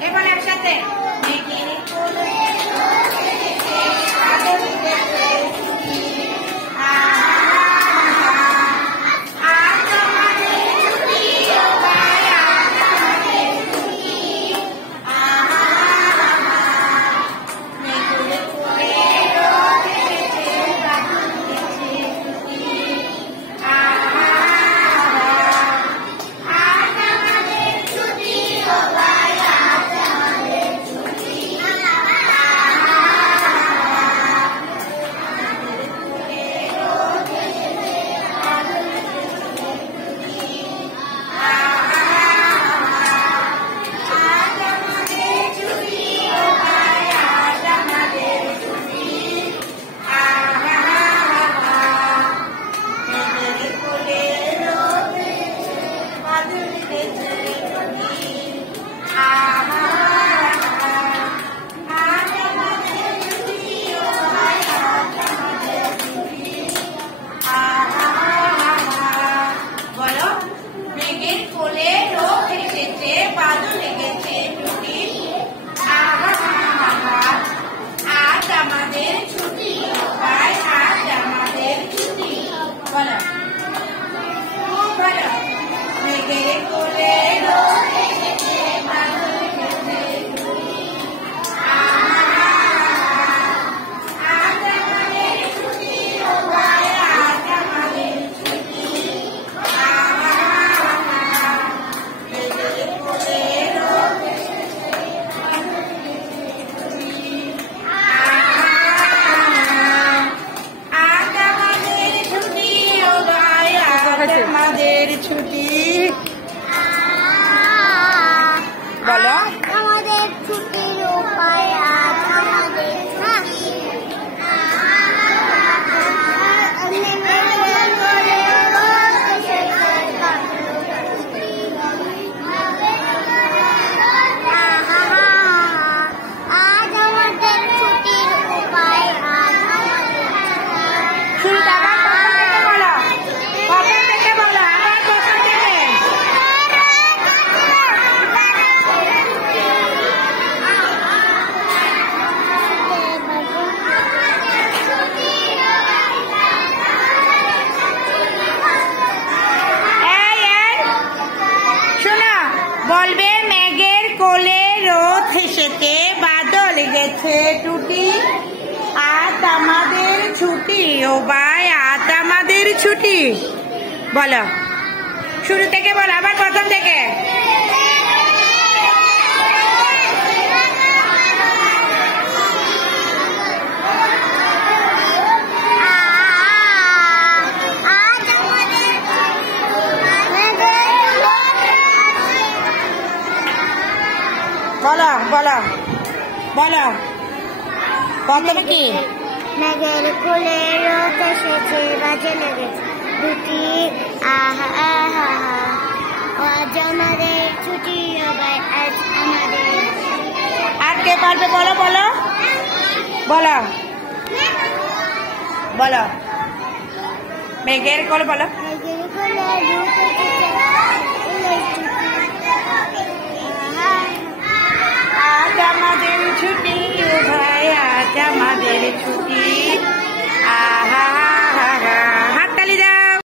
এবার একসাথে ছুটি বলো আমাদের ছুটির উপায় আজ আমাদের বলবে মেঘের কোলে রোদ হেসেছে বাদল গেছে টুটি আজ আমাদের ছুটি ও ভাই আজ আমাদের ছুটি বলো শুরু থেকে বলো আবার প্রথম থেকে বলো বলো বলো প্রথমে কি মেঘের কোলে রোদ এসেছে বাজে লেগেছে দুটি আহা আহা আজ আমাদের ছুটি আজ আমাদের আর কে পারবে বলো বলো বলো বলো মেঘের কোলে বলো